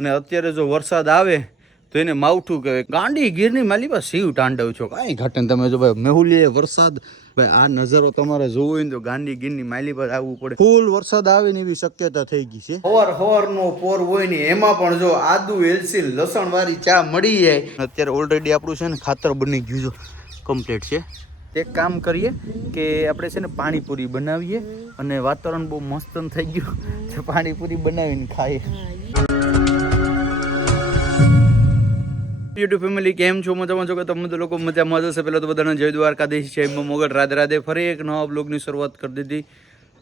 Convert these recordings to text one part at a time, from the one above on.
અને અત્યારે જો વરસાદ આવે તો એને માવઠું કહેવાય. ગાંડી ગીરની માલિપા શિવ તાંડવ છો કાંઈ ઘટે. તમે જો ભાઈ મેહુલીએ વરસાદ, ભાઈ આ નજરો તમારે જોવો હોય ને તો ગાંડી ગીરની માલી પર આવવું પડે. ફૂલ વરસાદ આવે ને એવી શક્યતા થઈ ગઈ છે. હવાર પોર હોય ને એમાં પણ જો આદુ એલસી લસણ વાળી ચા મળી જાય. અત્યારે ઓલરેડી આપણું છે ને ખાતર બની ગયું છે, કમ્પ્લીટ છે. એક કામ કરીએ કે આપણે છે ને પાણીપુરી બનાવીએ અને વાતાવરણ બહુ મસ્ત થઈ ગયું તો પાણીપુરી બનાવીને ખાઈએ. યુટ્યુબ ફેમિલી કેમ છો? મજામાં છો કે તમે તો લોકો મજામાં જશે. પહેલાં તો બધાને જય દ્વારકાધીશ, જય મોગલ, રાધે રાધે. ફરી એક નવા બ્લોગની શરૂઆત કરી દીધી.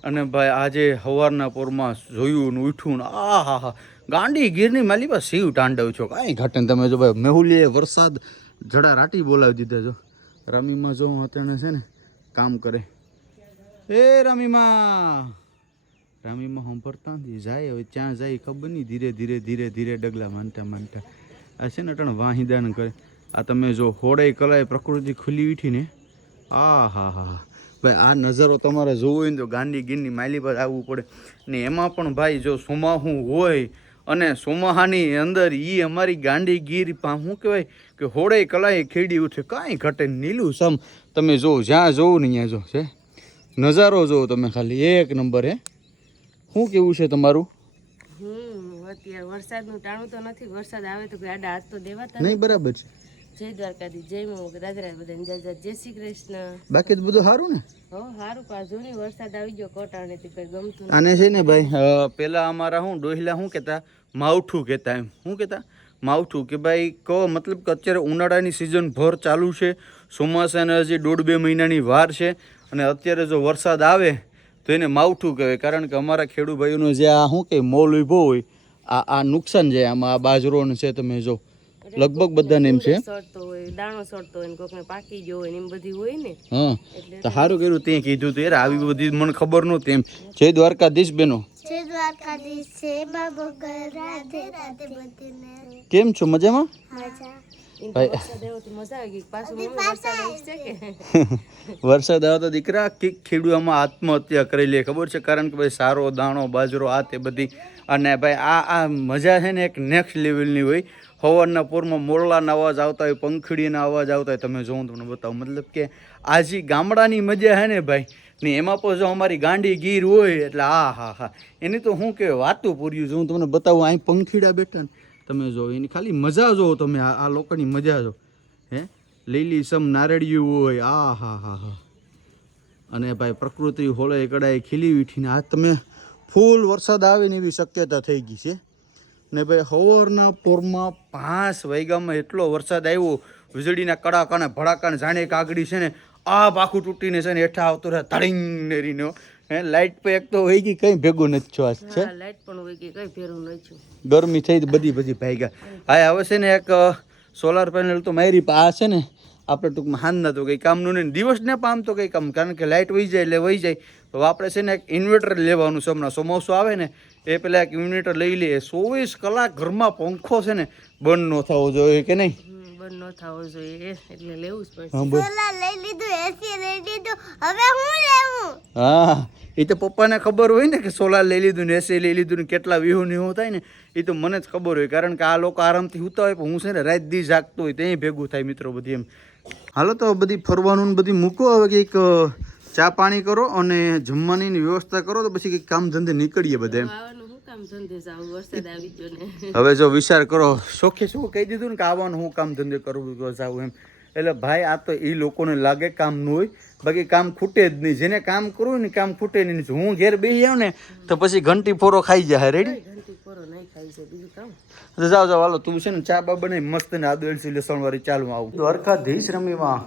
અને ભાઈ આજે સવારના પોરમાં જોયું ને ઉઠ્યું ને આ હા હા ગાંડી ગીરની માલી પાસે શિવ તાંડવ છો કાંઈ ઘટે. તમે જો ભાઈ મેહુલીએ વરસાદ જડા રાટી બોલાવી દીધા. જો રામીમાં જો અત્યારે છે ને કામ કરે. એ રામીમાં સાંભળતા નથી જાય. હવે ત્યાં જાય ખબર નહીં. ધીરે ધીરે ધીરે ધીરે ડગલા માનતા માનતા આ છે ને અટણ વાહિદાન કરે. આ તમે જો હોડે કલાએ પ્રકૃતિ ખુલ્લી ઉઠીને આ હા હા ભાઈ આ નજરો તમારે જોવો હોય ને તો ગાંડી ગીરની માલી પર આવવું પડે. ને એમાં પણ ભાઈ જો સોમાહું હોય અને સોમાહાની અંદર એ અમારી ગાંડી ગીર શું કહેવાય કે હોડે કલાએ ખેડી ઉઠે કાંઈ ઘટે. નીલું સમ તમે જો જ્યાં જોવો ને ત્યાં જો છે નજારો જોવો તમે ખાલી એક નંબર. હે શું કેવું છે તમારું? અત્યારે વરસાદનું ટાણું તો નથી. વરસાદ આવે તો ગાડા હાથ તો દેવાતા નહીં. બરાબર છે. જય દ્વારકાધીશ, જય મોગલ, રાધે રાધે. બધાને જય શ્રી કૃષ્ણ. બાકી તો બધું સારું ને? હો સારું. પાછું નહીં વરસાદ આવી ગયો કોટાણે થી કઈ ગમતું આને છે ને ભાઈ પેલા અમારા શું ડોહિલા શું કહેતા માવઠું કહેતા. એમ શું કહેતા માવઠું કે ભાઈ કહો મતલબ કે અત્યારે ઉનાળાની સિઝન ભર ચાલુ છે, ચોમાસાને હજી 1.5-2 મહિનાની વાર છે અને અત્યારે જો વરસાદ આવે તો એને માવઠું કહેવાય. કારણ કે અમારા ખેડૂત ભાઈઓનો જે આ શું કે મોલ ઊભો હોય આ નુકસાન જાય. આમાં આ બાજરો છે તમે જો લગભગ બધાને એમ છે સડતો હોય, દાણો સડતો હોય, કોકને પાકી ગયો હોય ને એમ બધી હોય ને. હા તો સારું કર્યું તે કીધું તો યાર. આવી બધી મને ખબર નહોતી એમ. જય દ્વારકાધીશ બેનો. જય દ્વારકાધીશ, જય બાબો રાધે રાધે બધાને. કેમ છો? મજામાં? મજા. મજા આવી ગઈ. પાછું વરસાદ આવશે કે વરસાદ આવે તો દીકરા ખેડૂત આમાં આત્મહત્યા કરી લે ખબર છે. કારણ કે ભાઈ સારો દાણો બાજરો આ તે બધી. અને ભાઈ આ મજા છે ને એક નેક્સ્ટ લેવલની હોય. સવારના પોરમાં મોરલાના અવાજ આવતા હોય, પંખડીના અવાજ આવતા હોય. તમે જોઉં તમને બતાવું. મતલબ કે આજી ગામડાની મજા છે ને ભાઈ. ને એમાં પણ જો અમારી ગાંડી ગીર હોય એટલે હા હા હા એની તો શું કહેવાય વાતું પૂર્યું. જો હું તમને બતાવું અહીં પંખીડા બેઠા ને તમે જો એની ખાલી મજા જો તમે. આ લોકોની મજા જો હે લીલી સમ નારળિયું હોય આ હા હા હા. અને ભાઈ પ્રકૃતિ હોળે કડાએ ખીલી ઉઠીને આ તમે ફૂલ વરસાદ આવે ને એવી શક્યતા થઈ ગઈ છે. ને ભાઈ સવારના પોરમાં 5 વાગ્યામાં એટલો વરસાદ આવ્યો. વીજળીના કડાકા ને ભડાકા ને જાણે કાગડી છે ને આ પાખું તૂટીને છે ને હેઠા આવતો રહે ધડીંગ નેરીનો. હે લાઇટ પર એક તો વહી ગઈ, કઈ ભેગું નથી છો આજ છે. લાઈટ પણ વહી ગઈ, કઈ ફેરું નથી. ગરમી થઈ બધી ભાગ્યા. હા હવે છે ને એક સોલાર પેનલ તો મારી આ છે ને આપણે ટૂંકમાં હાંજના તો કંઈ કામનું નહીં, દિવસને પામ તો કંઈ કામ. કારણ કે લાઇટ વહી જાય એટલે વહી જાય તો આપણે છે ને એક ઇન્વર્ટર લેવાનું છે. હમણાં ચોમાસું આવે ને એ પહેલાં એક ઇન્વર્ટર લઈ લઈએ. 24 કલાક ઘરમાં પંખો છે ને બંધ ન થવો જોઈએ કે નહીં? બંધ ન થવો જોઈએ એટલે લેવું જ પડશે. સોલાર લઈ લીધું, એસી લઈ લીધું, હવે હું લેવું? હા એ તો પપ્પાને ખબર હોય ને કે સોલાર લઈ લીધું ને એસી લઈ લીધું ને કેટલા વિહું નિહું થાય ને એ તો મને જ ખબર હોય. કારણ કે આ લોકો આરામથી સૂતા હોય પણ હું છે ને રાત દી જાગતો હોય ત્યાં ભેગું થાય મિત્રો બધી એમ. હાલો તો બધી ફરવાનું બધી મૂકો. હવે કંઈક ચા પાણી કરો અને જમવાની વ્યવસ્થા કરો તો પછી કંઈક કામ ધંધે નીકળીએ બધા એમ. હવે જો વિચાર કરો સોખે શું કહી દીધું ને કે આવવાનું હું કામ ધંધે કરવું જાવું એમ. એટલે ભાઈ આ તો એ લોકોને લાગે કામ ન હોય, બાકી કામ ખૂટે જ નહીં. જેને કામ કરવું ને કામ ખૂટે નહીં. હું ઘેર બેસી આવું ને તો પછી ઘંટી ફોરો ખાઈ જાય. રેડી? જાઓ જાઓ હાલો. તું છે ને ચા બા બનાવી મસ્ત ને આદુ એલસી લસણ વાળી ચાલુ આવું. દ્વારકાધીશ રમીમાં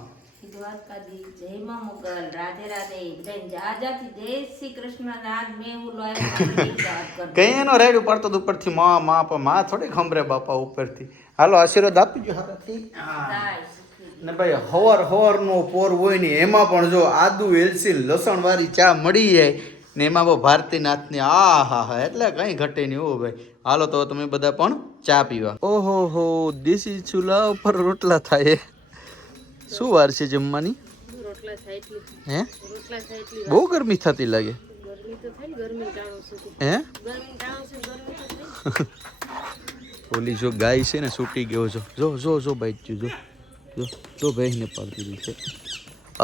દ્વારકાધીશ, જય માં મોગલ, રાધે રાધે. બધાને આજાથી જય શ્રી કૃષ્ણ. આજ મેં હું લોય કઈ એનો રાઈડ ઉપાડતો ઉપરથી માં થોડી ખંભરે બાપા ઉપરથી. હાલો આશીર્વાદ આપજો હારાથી. ને ભાઈ હવારનો પોર હોય ને એમાં પણ જો આદુ એલસી લસણ વાળી ચા મળી જાય ને એમાં ભારતીનાથની આ હા હા એટલે કઈ ઘટે નહીં. હો ભાઈ હાલો તો તમે બધા પણ ચા પીવા. ઓહો હો દેશી ચૂલા ઉપર રોટલા થાય. શું વાર છે જમવાની? હે બહુ ગરમી થતી લાગે. હે ઓલી જો ગાય છે ને છૂટી ગયો જો જો જો ભાઈ જો જો જો ભાઈ ને પાડતી રહી છે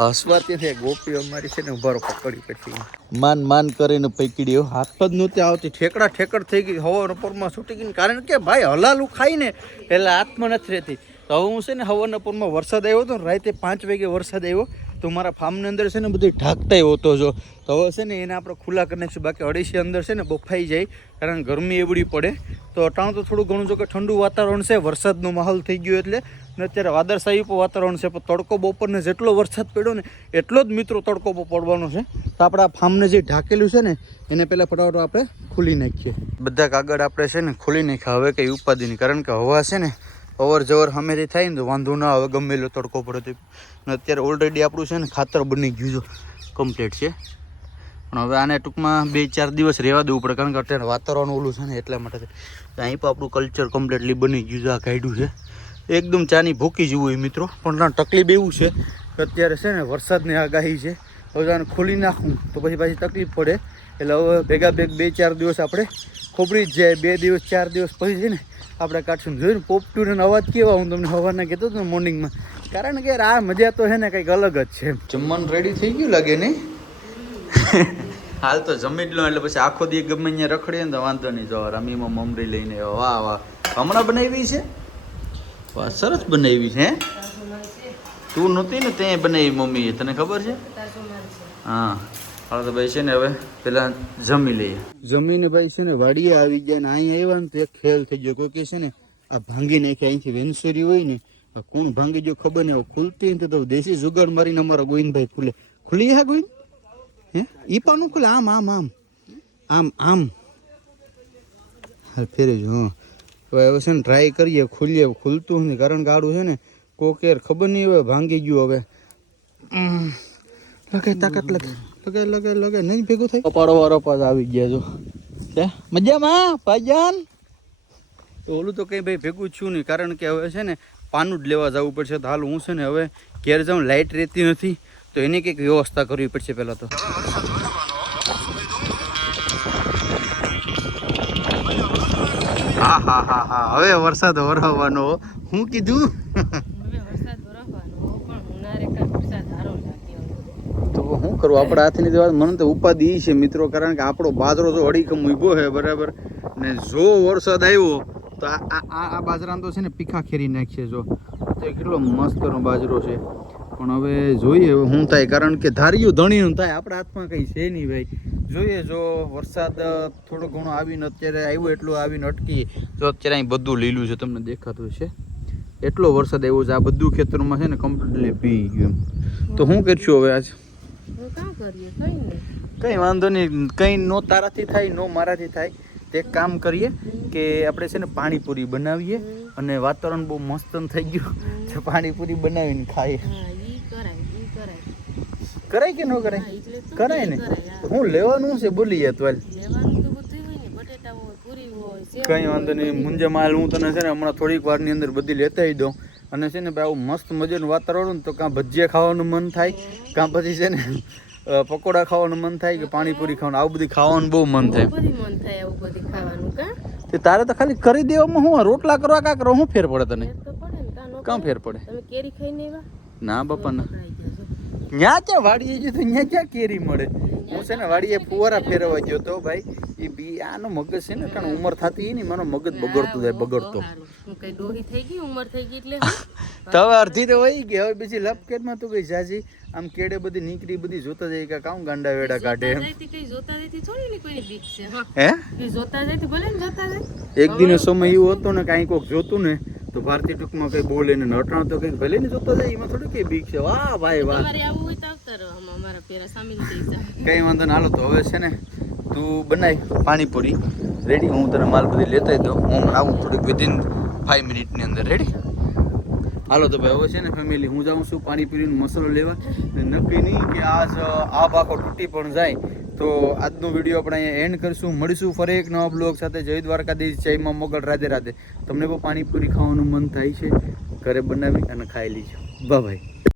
હસવાતી છે ગોપી અમારી છે ને ઉભારો પકડી પછી માન કરીને પકડ્યો હાથ જ નહોતી આવતી ઠેકડ થઈ ગઈ હવાના પોરમાં છૂટી ગઈ કારણ કે ભાઈ હલાલું ખાઈને એટલે હાથમાં નથી રહેતી તો હવે હું છે ને હવાના પોરમાં વરસાદ આવ્યો હતો રાતે 5 વાગે વરસાદ આવ્યો તો મારા ફાર્મની અંદર છે ને બધું ઢાંકતાય હોતો જો તો હવે છે ને એને આપણે ખુલ્લા કરી નાખીશું બાકી અડીસી અંદર છે ને બફાઈ જાય કારણ ગરમી એવડી પડે તો અટાણું તો થોડું ઘણું જો કે ઠંડુ વાતાવરણ છે વરસાદનો માહોલ થઈ ગયો એટલે ને અત્યારે વાદળશાહી પર વાતાવરણ છે પણ તડકો બપોરને જેટલો વરસાદ પડ્યો ને એટલો જ મિત્રો તડકો પડવાનો છે તો આપણે આ ફાર્મને જે ઢાંકેલું છે ને એને પહેલાં ફટાફટ આપણે ખોલી નાખીએ બધા કાગળ આપણે છે ને ખોલી નાખ્યા હવે કંઈ ઉપાધિ નહીં કારણ કે હવા છે ને અવર જવર હમેથી થાય ને તો વાંધો ના આવે ગમે એટલો તડકો પડે તો અત્યારે ઓલરેડી આપણું છે ને ખાતર બની ગયું છે કમ્પ્લીટ છે પણ હવે આને ટૂંકમાં 2-4 દિવસ રહેવા દેવું પડે કારણ કે અત્યારે વાતાવરણ ઓલું છે ને એટલા માટે તો અહીં પણ આપણું કલ્ચર કમ્પ્લીટલી બની ગયું છે આ કાઢ્યું છે એકદમ ચાની ભૂકી જેવું હોય મિત્રો પણ તકલીફ એવું છે કે અત્યારે છે ને વરસાદની આગાહી છે હવે આને ખોલી નાખું તો પાછી તકલીફ પડે એટલે હવે ભેગા 2-4 દિવસ આપણે ખોબરી જ જાય 2 દિવસ 4 દિવસ પછી છે ને આપણે કાઢશું જોયું પોપટુનો અવાજ કેવા હું તમને સવારના કહેતો હતો ને મોર્નિંગમાં કારણ કે આ મજા તો છે ને કંઈક અલગ જ છે જમવાનું રેડી થઈ ગયું લાગે નહીં હાલ તો જમી જ લો એટલે પછી આખો દી ગમે ત્યાં રખડીએ ને તો વાંધો નહીં જો રમીમાં મમરી લઈને વાહ હમણાં બનાવી છે વાહ સરસ બનાવી છે હે તું નહોતી ને તે બનાવી મમ્મીએ તને ખબર છે હા હાલ તો ભાઈ છે ને હવે પેલા જમી લઈએ જમીને ભાઈ છે ને વાડીએ આવી જાય ને અહીં આવ્યા ને તો એક ખેલ થઈ ગયો કોઈ કે છે ને આ ભાંગી નાખે અહીંથી વેનસરી હોય ને આ કોણ ભાંગી ગયો ખબર નહીં ખુલતી ને તો દેશી જુગાડ મારીને અમારા ગોવિંદભાઈ ખુલી હે ગોવિંદ હે ઈ પાનું ખુલે આમ હા ફેરે જો હા હવે છે ને ટ્રાય કરીએ ખુલતું નથી કારણ કે આડું છે ને કોકેર ખબર નહીં હવે ભાંગી ગયું હવે લગે તાકાત લગે નહીં ભેગું થાય કપાળો વાળો પાસ આવી ગયા જો મજામાં ભાઈજાન ઓલું તો કંઈ ભાઈ ભેગું છું નહીં કારણ કે હવે છે ને પાનું જ લેવા જવું પડશે તો હાલ હું છે ને હવે ઘેર જાઉં લાઇટ રહેતી નથી તો એની કંઈક વ્યવસ્થા કરવી પડશે પહેલાં તો હા હવે વરસાદ વરસવાનો હું કીધું તો શું કરવું આપણા હાથની વાત મને તો ઉપાધિ છે મિત્રો કારણ કે આપણો બાજરો જો અડીખમ ઊભો છે બરાબર ને જો વરસાદ આવ્યો તો આ બાજરામાં તો છે ને પીખા ખેરી નાખશે જો તો કેટલો મસ્તનો બાજરો છે પણ હવે જોઈએ હવે શું થાય કારણ કે ધાર્યું ધણીનું થાય આપણા હાથમાં કંઈ છે નહીં ભાઈ જોઈએ જો વરસાદ થોડો ઘણો આવીને અત્યારે આવ્યો એટલો આવીને અટકી જો અત્યારે અહીં બધું લીલું છે તમને દેખાતું છે એટલો વરસાદ આવ્યો છે આ બધું ખેતરોમાં છે ને કમ્પ્લીટલી પી ગયું તો શું કરશું હવે આજ કંઈ વાંધો નહીં કંઈ નો તારાથી થાય નો મારાથી થાય તે એક કામ કરીએ કે આપણે છે ને પાણીપુરી બનાવીએ અને વાતાવરણ બહુ મસ્ત થઈ ગયું તો પાણીપુરી બનાવીને ખાઈએ કરાય કે ન કરાય કરાય ને હું લેવાનું છે બોલી યાર તું કંઈ વાંધો નહીં મુંજે માલ હું તને છે ને હમણાં થોડીક વારની અંદર બધી લેતા દઉં અને છે ને ભાઈ આવું મસ્ત મજાનું વાતાવરણ તો કાં ભજીયા ખાવાનું મન થાય કાં પછી છે ને પકોડા ખાવાનું મન થાય કે પાણીપુરી ખાવાનું આવું બધી ખાવાનું બહુ મન થાય તારે તો ખાલી કરી દેવામાં હું રોટલા કરવા કાં કરો શું ફેર પડે તને કાં ફેર પડે ના બાપા ના ન્યા ક્યાં વાડીએ ગયો તો ન્યા ક્યાં કેરી મળે હું છે ને વાડીએ ફુવારા ફેરવા ગયો તો ભાઈ એ બી આનો મગજ છે ને કારણ ઉંમર થતી ને મારો મગજ બગડતું જાય બગડતો તો હવે અડધી તો વહી ગઈ હવે બીજી લપકેટમાં તો કઈ જાજી આમ કેડે બધી નીકળી બધી જોતા જાય કે કામ ગાંડા વેડા કાઢે હે એક દિન સમય એવો હતો ને કાંઈ કોક જોતું ને તો ભારતીય ટૂંકમાં કઈ બોલે ને નટણ તો કઈ ભલે ને જોતા જાય એમાં થોડું કઈ બીક છે વાહ ભાઈ વાહ કઈ વાંધો ના હાલો તો હવે છે ને તું બનાય પાણીપુરી રેડી હું તને માલ બધી લેતા દઉં હું આવું થોડીક વિધિન 5 મિનિટની અંદર રેડી હાલો તો ભાઈ હવે છે ને ફેમિલી હું જાઉં છું પાણીપુરીનો મસાલો લેવા નક્કી નહીં કે આજ આ પાકો તૂટી પણ જાય તો આજનો વિડીયો આપણે અહીંયા એન્ડ કરીશું મળીશું ફરી એક નવા બ્લોગ સાથે જય દ્વારકાધીશ જય માં મોગલ રાધે રાધે તમને પણ પાણીપુરી ખાવાનું મન થાય છે ઘરે બનાવી અને ખાઈ લીજો બાય બાય